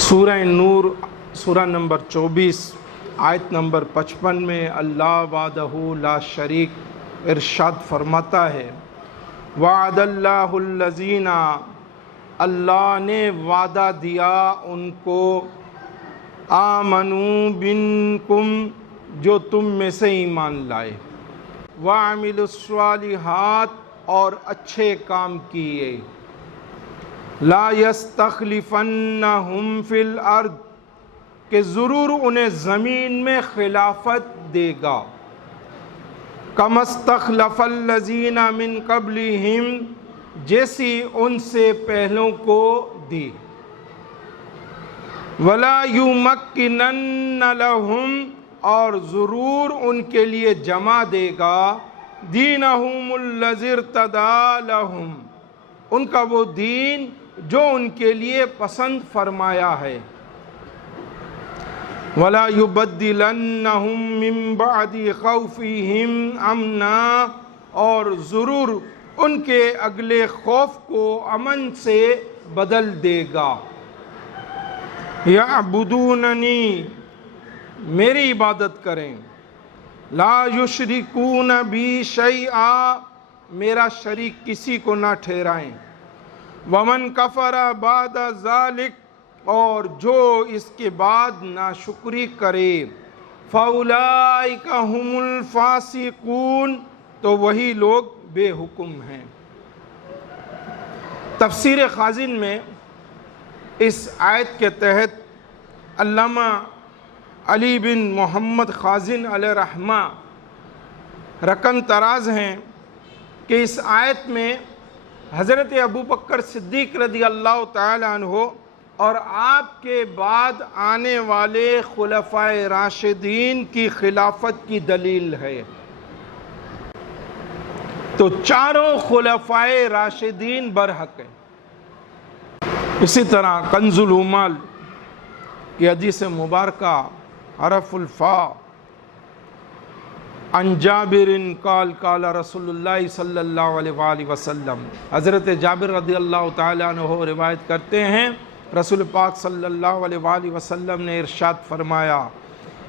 سورہ نور سورہ نمبر 24 آیت نمبر 55 میں اللہ وحدہ لا شریک ارشاد فرماتا ہے، وعد اللہ الذین، اللہ نے وعدہ دیا ان کو، آمنوا منکم، جو تم میں سے ایمان لائے، وعملوا الصالحات، اور اچھے کام کیے، لا یستخلفنہم فی الارض، کہ ضرور انہیں زمین میں خلافت دے گا، کما استخلف الذین من قبلہم، جیسی ان سے پہلوں کو دی، ولا یمکنن لہم، اور ضرور ان کے لیے جمع دے گا، دینہم الذی ارتضی لہم، ان کا وہ دین جو ان کے لیے پسند فرمایا ہے، وَلَا يُبَدِّلَنَّهُم مِّن بَعْدِ خَوْفِهِمْ أَمْنًا، اور ضرور ان کے اگلے خوف کو امن سے بدل دے گا، يَعْبُدُونَنِي، میری عبادت کریں، لا يُشْرِكُونَ بِي شَيْئًا، میرا شریک کسی کو نہ ٹھہرائیں، وَمَن كَفَرَ بَعْدَ ذَلِكَ، اور جو اس کے بعد ناشکری کرے، فَأُولَئِكَ هُمُ الْفَاسِقُونَ، تو وہی لوگ بے حکم ہیں۔ تفسیر خازن میں اس آیت کے تحت علامہ علی بن محمد خازن علیہ رحمہ رکن طراز ہیں کہ اس آیت میں حضرت ابوبکر صدیق رضی اللہ تعالی عنہ اور آپ کے بعد آنے والے خلفائے راشدین کی خلافت کی دلیل ہے۔ تو چاروں خلفائے راشدین برحق ہیں۔ اسی طرح کنز العمال کی حدیث مبارکہ حرف الفاء، عن جابر قال قال رسول اللہ صلی اللہ علیہ وآلہ وسلم، حضرت جابر رضی اللہ تعالیٰ عنہ روایت کرتے ہیں رسول پاک صلی اللہ علیہ وآلہ وسلم نے ارشاد فرمایا،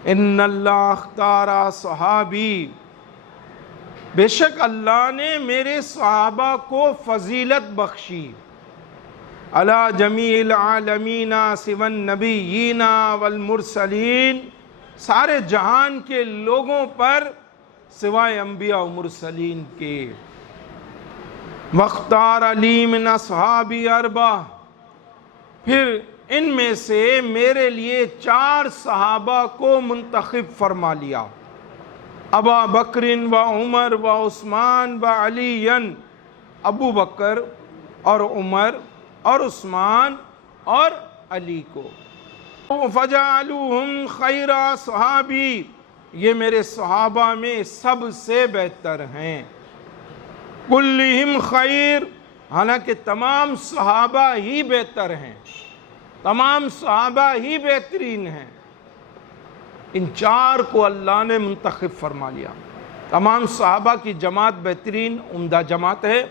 ان اللہ اختار صحابی، بے شک اللہ نے میرے صحابہ کو فضیلت بخشی، علی جمیع العالمین سوى النبیین والمرسلین، سارے جہان کے لوگوں پر سوائے انبیاء و مرسلین کے، واختار لی من اصحابی اربعہ، پھر ان میں سے میرے لیے 4 صحابہ کو منتخب فرما لیا، ابا بکر و عمر و عثمان و علی، ابو بکر اور عمر اور عثمان اور علی کو، فجعلوہم خیر صحابی، یہ میرے صحابہ میں سب سے بہتر ہیں، کلہم خیر، حالانکہ تمام صحابہ ہی بہتر ہیں، تمام صحابہ ہی بہترین ہیں، ان 4 کو اللہ نے منتخب فرما لیا۔ تمام صحابہ کی جماعت بہترین عمدہ جماعت ہے،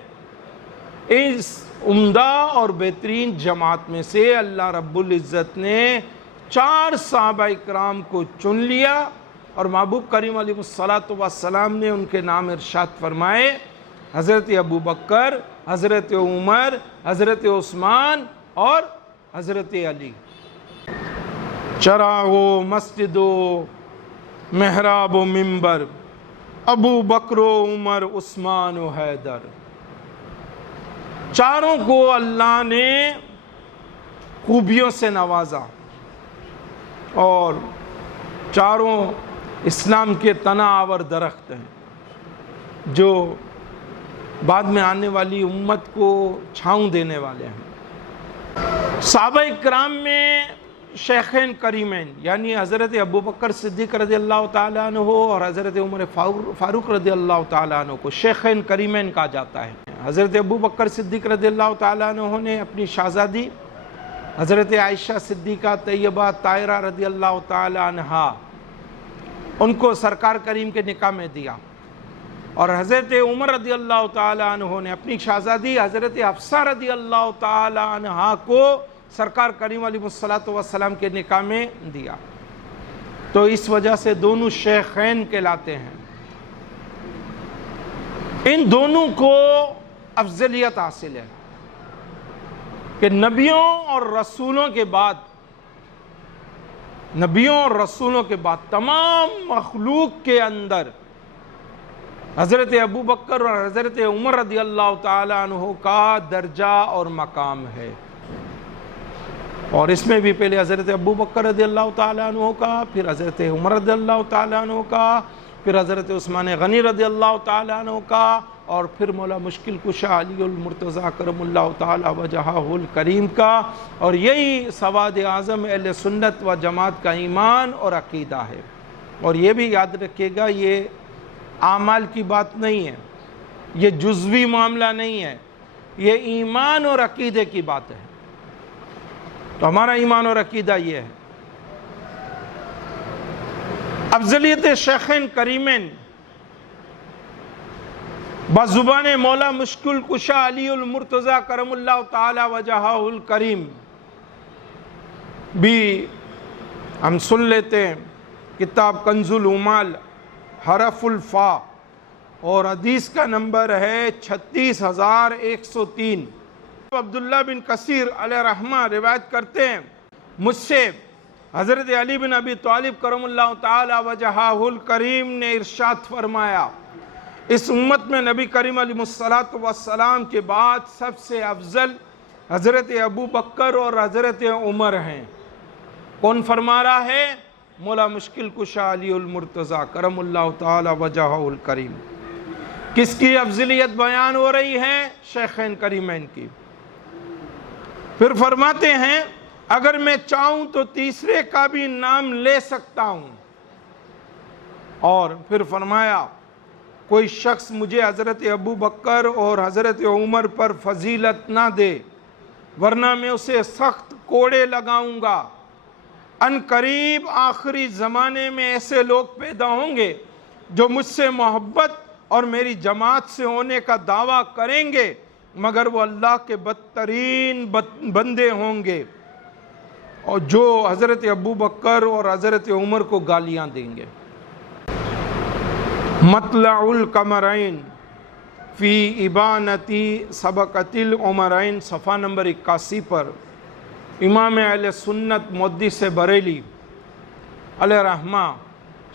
اس عمدہ اور بہترین جماعت میں سے اللہ رب العزت نے 4 صحابہ اکرام کو چن لیا، اور محبوب کریم علیہ السلام نے ان کے نام ارشاد فرمائے، حضرت ابو بکر، حضرت عمر، حضرت عثمان اور حضرت علی۔ چراغ و مسجد و محراب و منبر، ابو بکر و عمر عثمان و حیدر، چاروں کو اللہ نے خوبیوں سے نوازا، اور چاروں اسلام کے تنا آور درخت ہیں جو بعد میں آنے والی امت کو چھاؤں دینے والے ہیں۔ صحابہ اکرام میں شیخین کریمین، یعنی حضرت ابوبکر صدیق رضی اللہ تعالیٰ عنہ اور حضرت عمر فاروق رضی اللہ تعالیٰ عنہ کو شیخین کریمین کہا جاتا ہے۔ حضرت ابوبکر صدیق رضی اللہ تعالیٰ عنہ نے اپنی شہزادی حضرت عائشہ صدیقہ طیبہ طاہرہ رضی اللہ تعالیٰ عنہ ان کو سرکار کریم کے نکاح میں دیا، اور حضرت عمر رضی اللہ تعالیٰ عنہ نے اپنی شہزادی حضرت حفصہ رضی اللہ تعالیٰ عنہ کو سرکار کریم علیہ الصلوۃ والسلام کے نکاح میں دیا، تو اس وجہ سے دونوں شیخین کہلاتے ہیں۔ ان دونوں کو افضلیت حاصل ہے کہ نبیوں اور رسولوں کے بعد تمام مخلوق کے اندر حضرت ابو بکر اور حضرت عمر رضی اللہ تعالی عنہ کا درجہ اور مقام ہے، اور اس میں بھی پہلے حضرت ابو بکر رضی اللہ تعالی عنہ کا، پھر حضرت عمر رضی اللہ تعالی عنہ کا، پھر حضرت عثمان غنی رضی اللہ تعالی عنہ کا، اور پھر مولا مشکل کشا علی المرتضیٰ کرم اللہ تعالی وجہہ الکریم کا۔ اور یہی سواد اعظم اہل سنت و جماعت کا ایمان اور عقیدہ ہے۔ اور یہ بھی یاد رکھیے گا، یہ اعمال کی بات نہیں ہے، یہ جزوی معاملہ نہیں ہے، یہ ایمان اور عقیدے کی بات ہے۔ تو ہمارا ایمان اور عقیدہ یہ ہے۔ افضلیت شیخین کریمین بزبان مولا مشکل کشا علی المرتضیٰ کرم اللہ تعالی وجہہ الکریم بھی ہم سن لیتے ہیں۔ کتاب کنز العمال حرف الفا اور حدیث کا نمبر ہے 36,103۔ عبداللہ بن کثیر علیہ رحمہ روایت کرتے ہیں، مجھ سے حضرت علی بن ابی طالب کرم اللہ تعالی وجہہ الکریم نے ارشاد فرمایا، اس امت میں نبی کریم علیہ الصلوۃ والسلام کے بعد سب سے افضل حضرت ابو بکر اور حضرت عمر ہیں۔ کون فرما رہا ہے؟ مولا مشکل کشا علی المرتضیٰ کرم اللہ تعالی وجہہ الکریم۔ کس کی افضلیت بیان ہو رہی ہے؟ شیخین کریمین کی۔ پھر فرماتے ہیں، اگر میں چاہوں تو تیسرے کا بھی نام لے سکتا ہوں۔ اور پھر فرمایا، کوئی شخص مجھے حضرت ابو بکر اور حضرت عمر پر فضیلت نہ دے ورنہ میں اسے سخت کوڑے لگاؤں گا۔ ان قریب آخری زمانے میں ایسے لوگ پیدا ہوں گے جو مجھ سے محبت اور میری جماعت سے ہونے کا دعویٰ کریں گے، مگر وہ اللہ کے بدترین بندے ہوں گے، اور جو حضرت ابو بکر اور حضرت عمر کو گالیاں دیں گے۔ مطلع القمرین فی ابانتی سبقت العمرین صفحہ نمبر 81 پر امام اہل سنت محدث بریلی علیہ رحمہ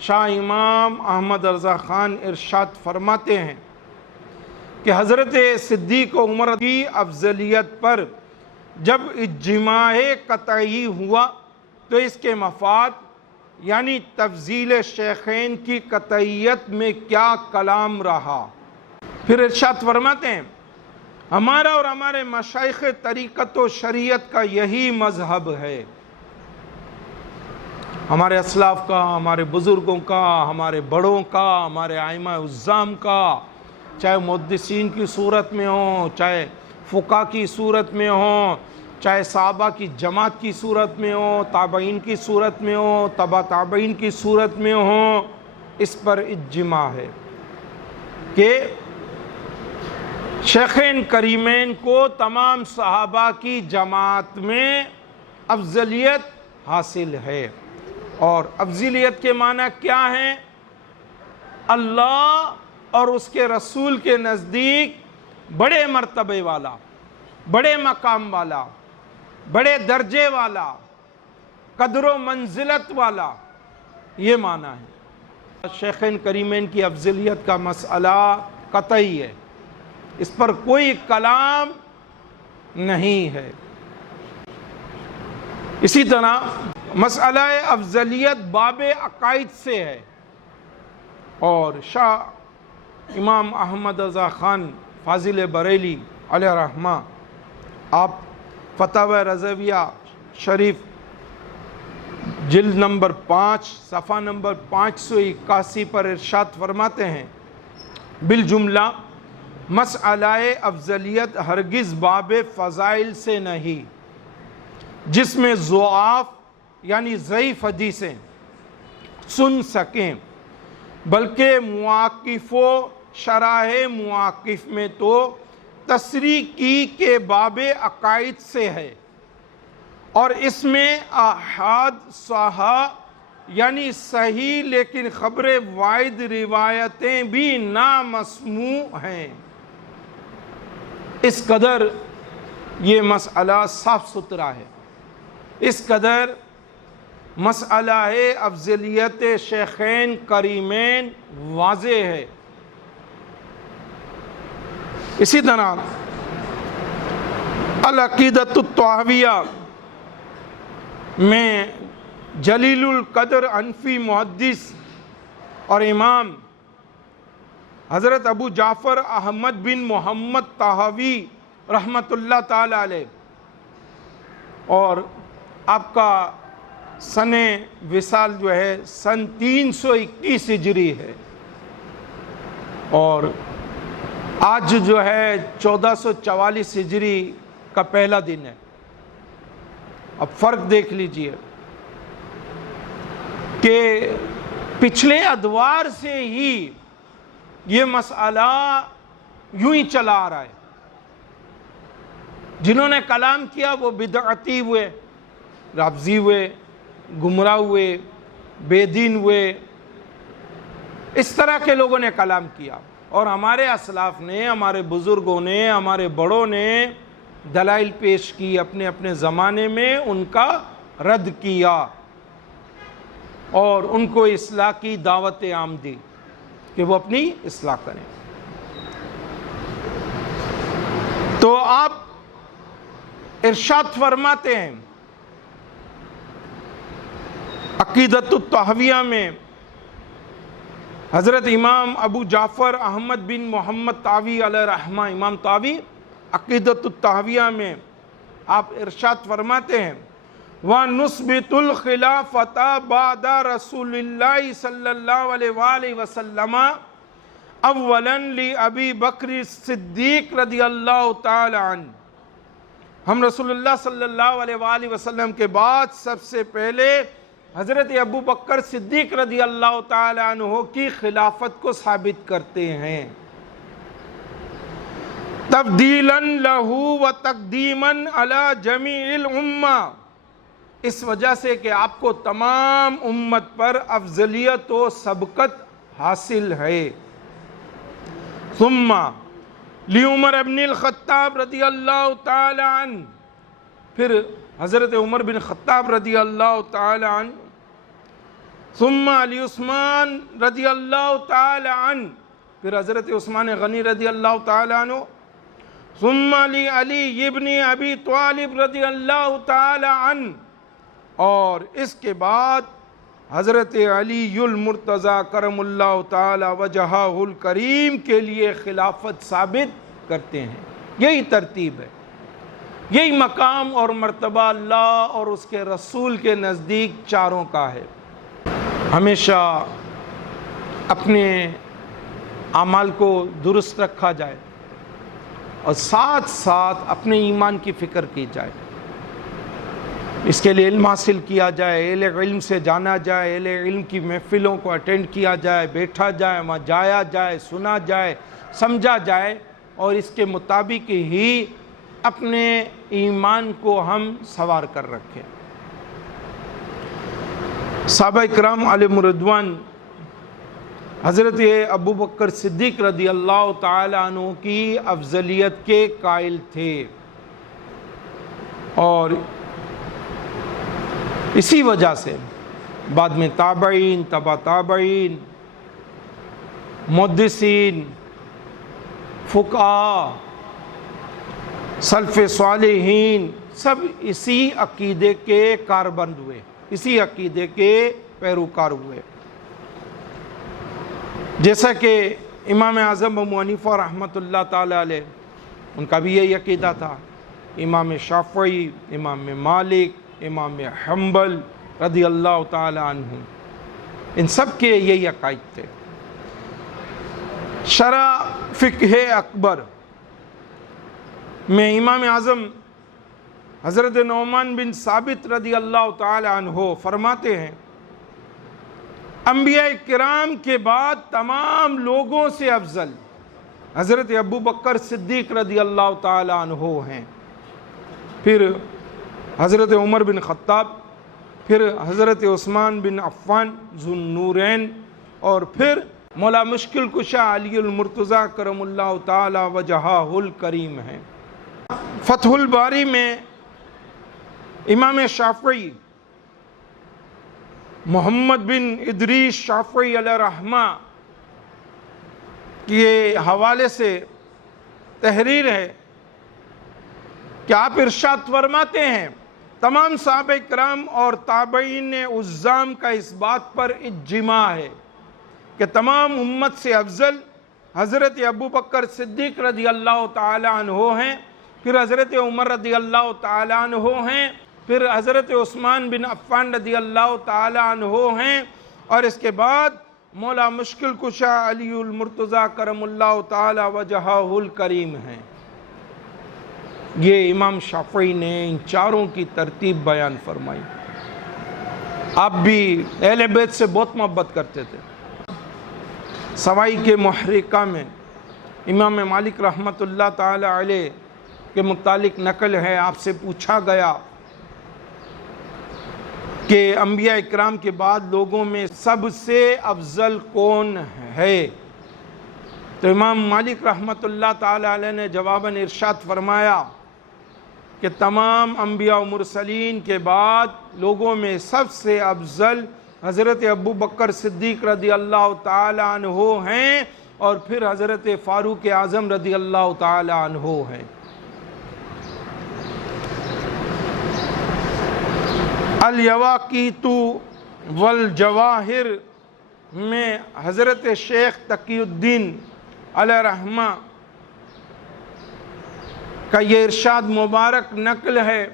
شاہ امام احمد رضا خان ارشاد فرماتے ہیں کہ حضرت صدیق و عمر کی افضلیت پر جب اجماع قطعی ہوا تو اس کے مفاد یعنی تفضیل شیخین کی قطعیت میں کیا کلام رہا۔ پھر ارشاد فرماتے ہیں، ہمارا اور ہمارے مشائخ طریقت و شریعت کا یہی مذہب ہے۔ ہمارے اسلاف کا، ہمارے بزرگوں کا، ہمارے بڑوں کا، ہمارے ائمہ عظام کا، چاہے محدثین کی صورت میں ہوں، چاہے فقہ کی صورت میں ہوں، چاہے صحابہ کی جماعت کی صورت میں ہوں، تابعین کی صورت میں ہوں، تبع تابعین کی صورت میں ہوں، اس پر اجماع ہے کہ شیخین کریمین کو تمام صحابہ کی جماعت میں افضلیت حاصل ہے۔ اور افضلیت کے معنی کیا ہیں؟ اللہ اور اس کے رسول کے نزدیک بڑے مرتبے والا، بڑے مقام والا، بڑے درجے والا، قدر و منزلت والا، یہ معنی ہے۔ شیخین کریمین کی افضلیت کا مسئلہ قطعی ہے، اس پر کوئی کلام نہیں ہے۔ اسی طرح مسئلہ افضلیت باب عقائد سے ہے، اور شاہ امام احمد رضا خان فاضل بریلی علیہ رحمہ آپ فتاوی رضویہ شریف جلد نمبر 5 صفحہ نمبر 581 پر ارشاد فرماتے ہیں، بالجملہ مسئلہ افضلیت ہرگز باب فضائل سے نہیں جس میں ضعاف یعنی ضعیف حدیثیں سن سکیں، بلکہ مواقف و شرح مواقف میں تو تصریح کی کہ باب عقائد سے ہے، اور اس میں آحاد صحیح یعنی صحیح لیکن خبر واحد روایتیں بھی نامسموع ہیں۔ اس قدر یہ مسئلہ صاف ستھرا ہے، اس قدر مسئلہ ہے افضلیت شیخین کریمین واضح ہے۔ اسی طرح العقیدۃ الطحاویہ میں جلیل القدر حنفی محدث اور امام حضرت ابو جعفر احمد بن محمد طحاوی رحمۃ اللہ تعالی علیہ، اور آپ کا سن وصال جو ہے سن 321 ہجری ہے، اور آج جو ہے 1444 ہجری کا پہلا دن ہے۔ اب فرق دیکھ لیجئے کہ پچھلے ادوار سے ہی یہ مسئلہ یوں ہی چلا آ رہا ہے۔ جنہوں نے کلام کیا وہ بدعتی ہوئے، رافضی ہوئے، گمراہ ہوئے، بے دین ہوئے، اس طرح کے لوگوں نے کلام کیا، اور ہمارے اسلاف نے، ہمارے بزرگوں نے، ہمارے بڑوں نے دلائل پیش کی، اپنے اپنے زمانے میں ان کا رد کیا اور ان کو اصلاح کی دعوت عام دی کہ وہ اپنی اصلاح کریں۔ تو آپ ارشاد فرماتے ہیں عقیدۃ الطحاویہ میں حضرت امام ابو جعفر احمد بن محمد طحاوی علیہ رحمہ، امام طحاوی عقیدۃ الطحاویہ میں آپ ارشاد فرماتے ہیں وَنُثْبِتُ الْخِلَافَةَ بَعْدَ رَسُولِ اللَّهِ صلی اللہ علیہ وآلہ وسلم اولاً لِأَبِي بکر صدیق رضی اللہ تعالی عنہ۔ ہم رسول اللہ صلی اللہ علیہ وآلہ وسلم کے بعد سب سے پہلے حضرت ابو بکر صدیق رضی اللہ تعالی عنہ کی خلافت کو ثابت کرتے ہیں، تفضیلاً لہ و تقدیماً علی جمیع الامہ، اس وجہ سے کہ آپ کو تمام امت پر افضلیت و سبقت حاصل ہے۔ ثم لعمر ابن الخطاب رضی اللہ تعالی عنہ، پھر حضرت عمر بن خطاب رضی اللہ تعالی عنہ، ثم لعثمان رضی اللہ تعالی عنہ، پھر حضرت عثمان غنی رضی اللہ تعالی عنہ، ثم لعلی ابن ابی طالب رضی اللہ تعالی عنہ، اور اس کے بعد حضرت علی المرتضیٰ کرم اللہ تعالی وجہہ الکریم کے لیے خلافت ثابت کرتے ہیں۔ یہی ترتیب ہے، یہی مقام اور مرتبہ اللہ اور اس کے رسول کے نزدیک چاروں کا ہے۔ ہمیشہ اپنے اعمال کو درست رکھا جائے اور ساتھ ساتھ اپنے ایمان کی فکر کی جائے، اس کے لیے علم حاصل کیا جائے، اہل علم سے جانا جائے، اہل علم کی محفلوں کو اٹینڈ کیا جائے، بیٹھا جائے، وہاں جایا جائے، سنا جائے، سمجھا جائے، اور اس کے مطابق ہی اپنے ایمان کو ہم سوار کر رکھیں۔ صحابہ اکرام علیہم رضوان حضرت ابو بکر صدیق رضی اللہ تعالی عنہ کی افضلیت کے قائل تھے، اور اسی وجہ سے بعد میں تابعین، تبع تابعین، محدثین، فقہاء، سلف صالحین سب اسی عقیدے کے کاربند ہوئے، اسی عقیدے کے پیروکار ہوئے۔ جیسا کہ امام اعظم ابو حنیفہ رحمۃ اللہ تعالی علیہ، ان کا بھی یہی عقیدہ تھا، امام شافعی، امام مالک، امام حنبل رضی اللہ تعالی عنہ، ان سب کے یہی عقائد تھے۔ شرح فقہ اکبر میں امام اعظم حضرت نعمان بن ثابت رضی اللہ تعالی عنہ فرماتے ہیں انبیاء کرام کے بعد تمام لوگوں سے افضل حضرت ابو بکر صدیق رضی اللہ تعالی عنہ ہیں، پھر حضرت عمر بن خطاب، پھر حضرت عثمان بن عفان ذو النورین، اور پھر مولا مشکل کشا علی المرتضیٰ کرم اللہ تعالی وجہہ الکریم ہیں۔ فتح الباری میں امام شافعی محمد بن ادریس شافعی علیہ رحمہ کے حوالے سے تحریر ہے کہ آپ ارشاد فرماتے ہیں تمام صحابہ کرام اور تابعین عظام کا اس بات پر اجماع ہے کہ تمام امت سے افضل حضرت ابو بکر صدیق رضی اللہ تعالی عنہ ہیں، پھر حضرت عمر رضی اللہ تعالی عنہ ہیں، پھر حضرت عثمان بن عفان رضی اللہ تعالی عنہ ہیں، اور اس کے بعد مولا مشکل کشا علی المرتضیٰ کرم اللہ تعالی وجہہ الکریم ہیں۔ یہ امام شافعی نے ان چاروں کی ترتیب بیان فرمائی۔ آپ بھی اہل بیت سے بہت محبت کرتے تھے۔ سوائی کے محرقہ میں امام مالک رحمۃ اللہ تعالی علیہ کے متعلق نقل ہے، آپ سے پوچھا گیا کہ انبیاء اکرام کے بعد لوگوں میں سب سے افضل کون ہے؟ تو امام مالک رحمۃ اللہ تعالی علیہ نے جواباً ارشاد فرمایا کہ تمام انبیاء و مرسلین کے بعد لوگوں میں سب سے افضل حضرت ابو بکر صدیق رضی اللہ تعالی عنہ ہیں، اور پھر حضرت فاروق اعظم رضی اللہ تعالی عنہ ہیں۔ الیواقیت والجواہر میں حضرت شیخ تقی الدین علیہ رحمہ کا یہ ارشاد مبارک نقل ہے۔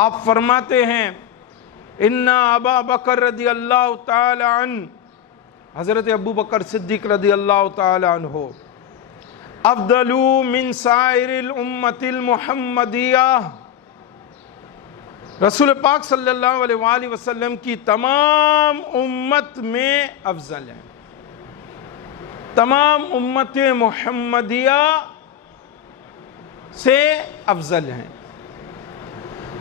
آپ فرماتے ہیں ان ابا بکر رضی اللہ تعالی عنہ، حضرت ابو بکر صدیق رضی اللہ تعالی عنہ، افضل من سائر الامت المحمدیہ، رسول پاک صلی اللہ علیہ وآلہ وسلم کی تمام امت میں افضل ہیں، تمام امت محمدیہ سے افضل ہیں۔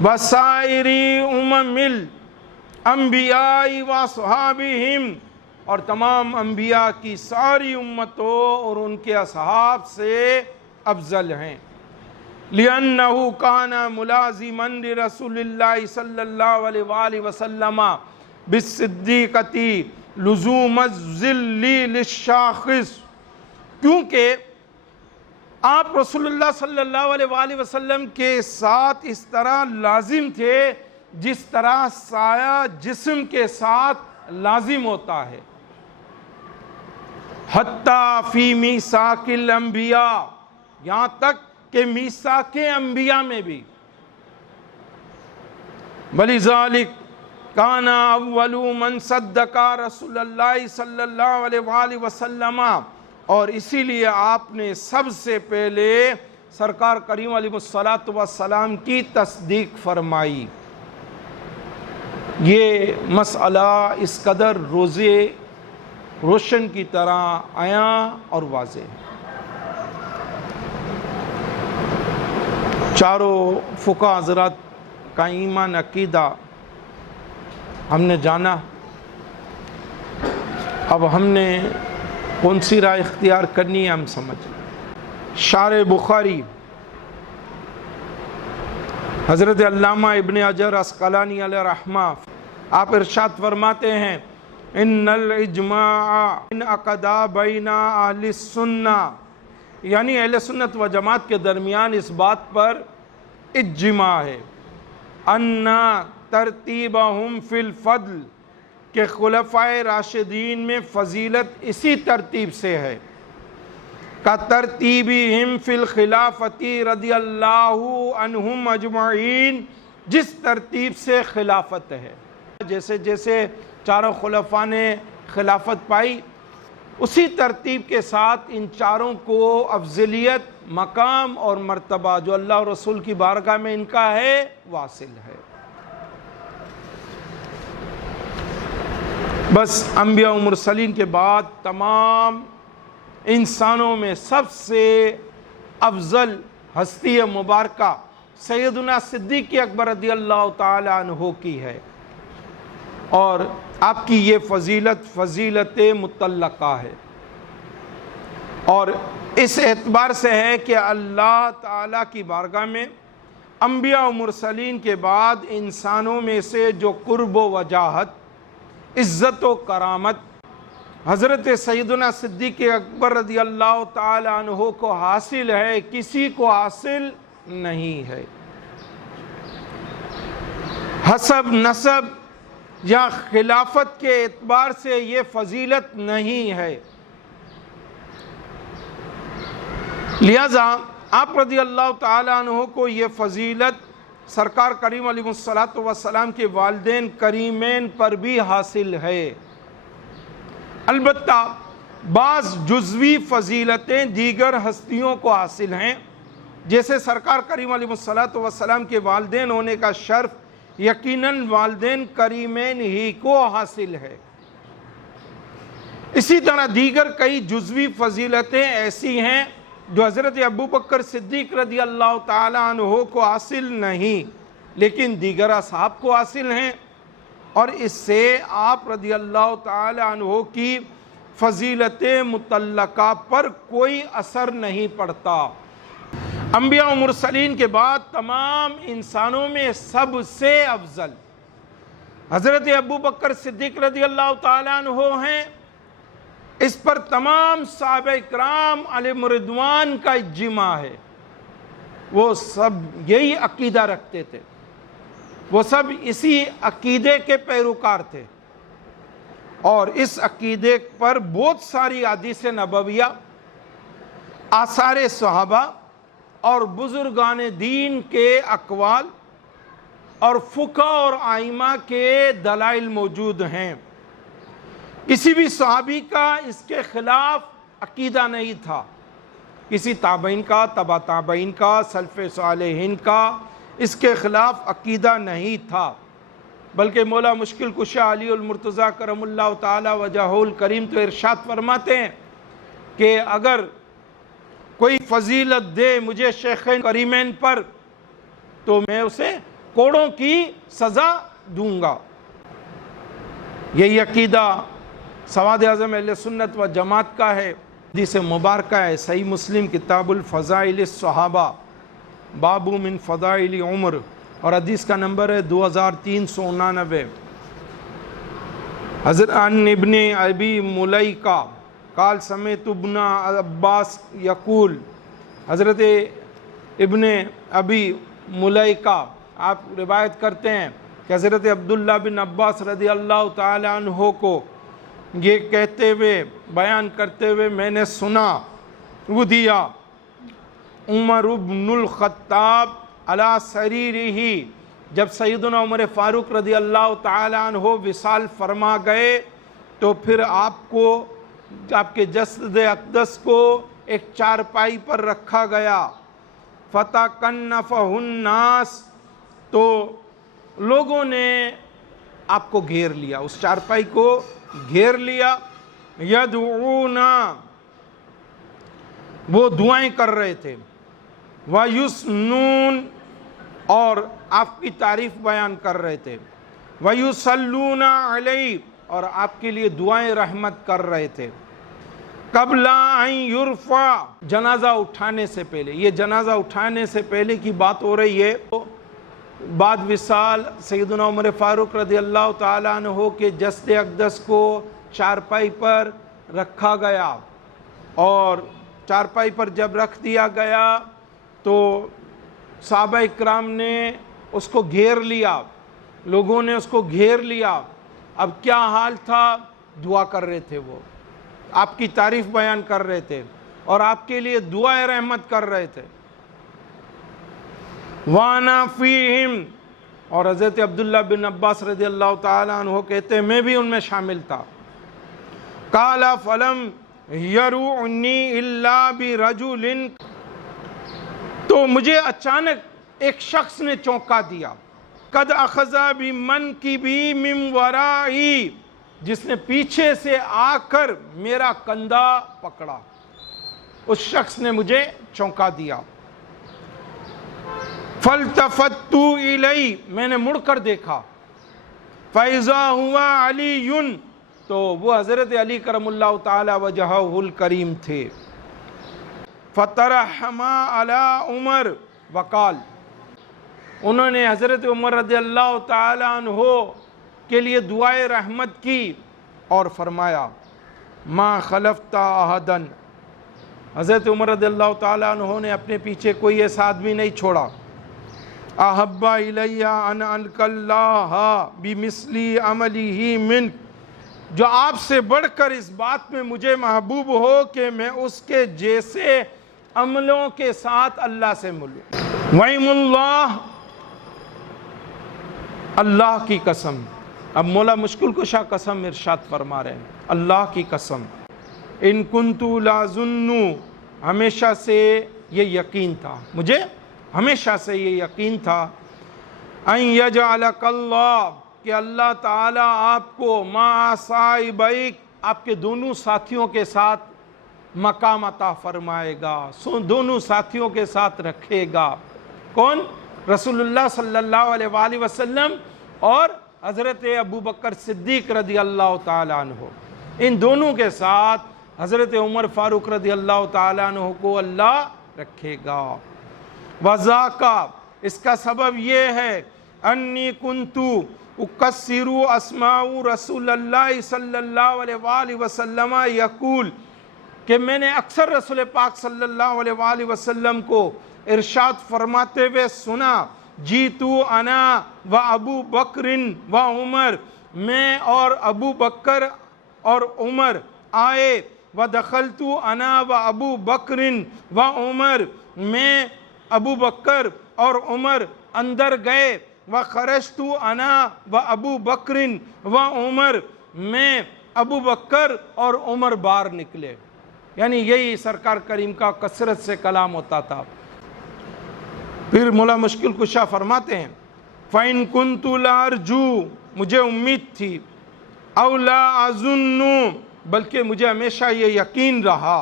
وسائری امم الانبیاء واصحابہم، اور تمام انبیاء کی ساری امتوں اور ان کے اصحاب سے افضل ہیں۔ لِأَنَّهُ كَانَ مُلَازِمًا لِرَسُولِ اللَّهِ صلی اللہ علیہ وآلہ وسلم بِالصِّدِّیقَةِ لُزُومَ الظِّلِّ لِلشَّاخِصِ، کیونکہ آپ رسول اللہ صلی اللہ علیہ وآلہ وسلم کے ساتھ اس طرح لازم تھے جس طرح سایہ جسم کے ساتھ لازم ہوتا ہے۔ حتیٰ فی میثاق الانبیاء، یہاں تک کہ میثاق انبیاء میں بھی۔ وَلِذَلِكَ كَانَ أَوَّلُ مَنْ صَدَّقَ رسول اللہ صلی اللہ علیہ وآلہ وسلم، اور اسی لیے آپ نے سب سے پہلے سرکار کریم علیہ الصلوۃ والسلام کی تصدیق فرمائی۔ یہ مسئلہ اس قدر روشن کی طرح عیاں اور واضح ہے۔ چاروں فقہ حضرات کا ایمان عقیدہ ہم نے جانا، اب ہم نے کون سی رائے اختیار کرنی ہے ہم سمجھ لیں۔ شارح بخاری حضرت علامہ ابن حجر عسقلانی علیہ رحمہ، آپ ارشاد فرماتے ہیں ان الاجماع انعقد بین اہل السنہ، یعنی اہل سنت و جماعت کے درمیان اس بات پر اجماع ہے ان ترتیبہم فی الفضل، کہ خلفائے راشدین میں فضیلت اسی ترتیب سے ہے، کا ترتیبہم فی الخلافۃ رضی اللہ عنہم اجمعین، جس ترتیب سے خلافت ہے، جیسے جیسے چاروں خلفاء نے خلافت پائی اسی ترتیب کے ساتھ ان چاروں کو افضلیت، مقام اور مرتبہ جو اللہ اور رسول کی بارگاہ میں ان کا ہے واصل ہے۔ بس انبیاء و مرسلین کے بعد تمام انسانوں میں سب سے افضل ہستی مبارکہ سیدنا صدیق اکبر رضی اللہ تعالی عنہ کی ہے، اور آپ کی یہ فضیلت مطلقہ ہے، اور اس اعتبار سے ہے کہ اللہ تعالیٰ کی بارگاہ میں انبیاء و مرسلین کے بعد انسانوں میں سے جو قرب و وجاہت، عزت و کرامت حضرت سیدنا صدیق اکبر رضی اللہ تعالی عنہ کو حاصل ہے، کسی کو حاصل نہیں ہے۔ حسب نسب یا خلافت کے اعتبار سے یہ فضیلت نہیں ہے، لہذا آپ رضی اللہ تعالی عنہ کو یہ فضیلت سرکار کریم علیہ السلام کے والدین کریمین پر بھی حاصل ہے۔ البتہ بعض جزوی فضیلتیں دیگر ہستیوں کو حاصل ہیں، جیسے سرکار کریم علیہ السلام کے والدین ہونے کا شرف یقیناً والدین کریمین ہی کو حاصل ہے۔ اسی طرح دیگر کئی جزوی فضیلتیں ایسی ہیں جو حضرت ابو بکر صدیق رضی اللہ تعالی عنہ کو حاصل نہیں، لیکن دیگر اصحاب کو حاصل ہیں، اور اس سے آپ رضی اللہ تعالی عنہ کی فضیلت مطلقہ پر کوئی اثر نہیں پڑتا۔ انبیاء و مرسلین کے بعد تمام انسانوں میں سب سے افضل حضرت ابو بکر صدیق رضی اللہ تعالی عنہ ہیں۔ اس پر تمام صحابہ اکرام علیہم رضوان کا اجماع ہے، وہ سب یہی عقیدہ رکھتے تھے، وہ سب اسی عقیدے کے پیروکار تھے، اور اس عقیدے پر بہت ساری احادیث نبویہ، آثار صحابہ اور بزرگان دین کے اقوال اور فقہ اور ائمہ کے دلائل موجود ہیں۔ کسی بھی صحابی کا اس کے خلاف عقیدہ نہیں تھا، کسی تابعین کا، تبع تابعین کا، سلف صالحین کا اس کے خلاف عقیدہ نہیں تھا، بلکہ مولا مشکل کشا علی المرتضیٰ کرم اللہ تعالی وجہہ الکریم تو ارشاد فرماتے ہیں کہ اگر کوئی فضیلت دے مجھے شیخین کریمین پر تو میں اسے کوڑوں کی سزا دوں گا۔ یہی عقیدہ سواد اعظم اہل سنت و جماعت کا ہے۔ حدیث مبارکہ ہے صحیح مسلم کتاب الفضائل الصحابہ باب من فضائل عمر، اور حدیث کا نمبر ہے 2389۔ حضرت عن ابن ابی ملیکہ قال سمعت ابن عباس یقول، حضرت ابن ابی ملیکہ آپ روایت کرتے ہیں کہ حضرت عبداللہ بن عباس رضی اللہ تعالی عنہ کو یہ کہتے ہوئے بیان کرتے ہوئے میں نے سنا، ودیا عمر بن الخطاب علی سریرہ، جب سیدنا عمر فاروق رضی اللہ تعالی عنہ وصال فرما گئے تو پھر آپ کو، آپ کے جسد اقدس کو ایک چارپائی پر رکھا گیا، فَتَكَنَّفَهُ النَّاسِ، تو لوگوں نے آپ کو گھیر لیا، اس چارپائی کو گھیر لیا، یدعونا، وہ دعائیں کر رہے تھے، وَيُسْنُونَ، اور آپ کی تعریف بیان کر رہے تھے، وَيُصَلُّونَ عَلَيْهِ، اور آپ کے لیے دعائیں رحمت کر رہے تھے، قبل ان یرفع، جنازہ اٹھانے سے پہلے، یہ جنازہ اٹھانے سے پہلے کی بات ہو رہی ہے۔ بعد وصال سیدنا عمر فاروق رضی اللہ تعالی عنہ کے جسد اقدس کو چارپائی پر رکھا گیا، اور چارپائی پر جب رکھ دیا گیا تو صحابہ اکرام نے اس کو گھیر لیا، لوگوں نے اس کو گھیر لیا۔ اب کیا حال تھا؟ دعا کر رہے تھے، وہ آپ کی تعریف بیان کر رہے تھے اور آپ کے لیے دعائے رحمت کر رہے تھے۔ وَأَنَا فِيهِمْ، اور حضرت عبداللہ بن عباس رضی اللہ تعالیٰ عنہ کہتے ہیں میں بھی ان میں شامل تھا۔ قَالَ فَلَمْ يَرُعْنِي إِلَّا بِرَجُلٍ، تو مجھے اچانک ایک شخص نے چونکا دیا، قَدْ أَخَذَ بِمَنْكِبِي مِنْ وَرَائِي، جس نے پیچھے سے آ کر میرا کندھا پکڑا، اس شخص نے مجھے چونکا دیا۔ فالتفت الی، میں نے مڑ کر دیکھا، فاذا ہوا علی، تو وہ حضرت علی کرم اللہ تعالی وجہہ الکریم تھے۔ فترحما علی عمر وقال، انہوں نے حضرت عمر رضی اللہ تعالی عنہ کے لیے دعائے رحمت کی اور فرمایا ما خلفت احدا، حضرت عمر رضی اللہ تعالی عنہ نے اپنے پیچھے کوئی ایسا آدمی نہیں چھوڑا، احب الی ان القی اللہ بمثلی عملہ منک، جو آپ سے بڑھ کر اس بات میں مجھے محبوب ہو کہ میں اس کے جیسے عملوں کے ساتھ اللہ سے ملوں۔ وَإِمُ اللَّهِ، اللہ کی قسم، اب مولا مشکل کشا قسم ارشاد فرما رہے ہیں، اللہ کی قسم، ان کنت لازن، ہمیشہ سے یہ یقین تھا، مجھے ہمیشہ سے یہ یقین تھا، ان یجعلک اللہ، کہ اللہ تعالیٰ آپ کو مع صاحبیک، آپ کے دونوں ساتھیوں کے ساتھ مقام عطا فرمائے گا، دونوں ساتھیوں کے ساتھ رکھے گا۔ کون؟ رسول اللہ صلی اللہ علیہ وآلہ وسلم اور حضرت ابو بکر صدیق رضی اللہ تعالیٰ عنہ، ان دونوں کے ساتھ حضرت عمر فاروق رضی اللہ تعالیٰ عنہ کو اللہ رکھے گا۔ وذاکا، اس کا سبب یہ ہے، انی کنتو اکثر اسماء رسول اللہ صلی اللہ علیہ وآلہ وسلم یقول، کہ میں نے اکثر رسول پاک صلی اللہ علیہ وآلہ وسلم کو ارشاد فرماتے ہوئے سنا، جیتو انا و ابو بکر و عمر، میں اور ابو بکر اور عمر آئے، و دخلتو انا و ابو بکر و عمر، میں ابو بکر اور عمر اندر گئے، و خرجتو انا و ابو بکر و عمر، میں ابو بکر اور عمر باہر نکلے۔ یعنی یہی سرکار کریم کا کثرت سے کلام ہوتا تھا۔ پھر مولا مشکل کشا فرماتے ہیں، فَإِن كُنْتُ لَأَرْجُو، مجھے امید تھی، أَوْ لَا أَظُنُّ، بلکہ مجھے ہمیشہ یہ یقین رہا،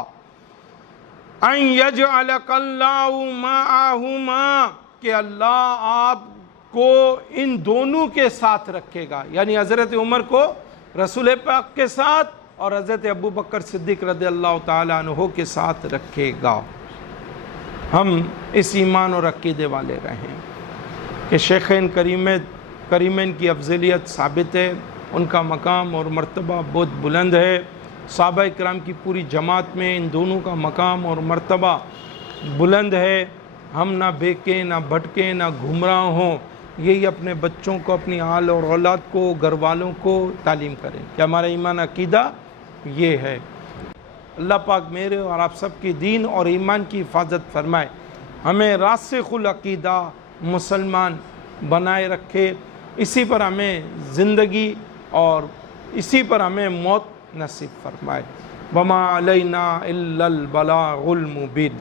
أَن يَجْعَلَكَ اللَّهُ مَعَهُمَا، کہ اللہ آپ کو ان دونوں کے ساتھ رکھے گا، یعنی حضرت عمر کو رسول پاک کے ساتھ اور حضرت ابو بکر صدیق رضی اللہ تعالیٰ عنہ کے ساتھ رکھے گا۔ ہم اس ایمان اور عقیدے والے رہیں کہ شیخین کریمین کی افضلیت ثابت ہے، ان کا مقام اور مرتبہ بہت بلند ہے، صحابہ کرام کی پوری جماعت میں ان دونوں کا مقام اور مرتبہ بلند ہے۔ ہم نہ بہکیں، نہ بھٹکیں، نہ گمراہ ہوں، یہی اپنے بچوں کو، اپنی آل اور اولاد کو، گھر والوں کو تعلیم کریں کہ ہمارا ایمان عقیدہ یہ ہے۔ اللہ پاک میرے اور آپ سب کی دین اور ایمان کی حفاظت فرمائے، ہمیں راسخ العقیدہ مسلمان بنائے رکھے، اسی پر ہمیں زندگی اور اسی پر ہمیں موت نصیب فرمائے۔ وما علینا الا البلاغ المبین۔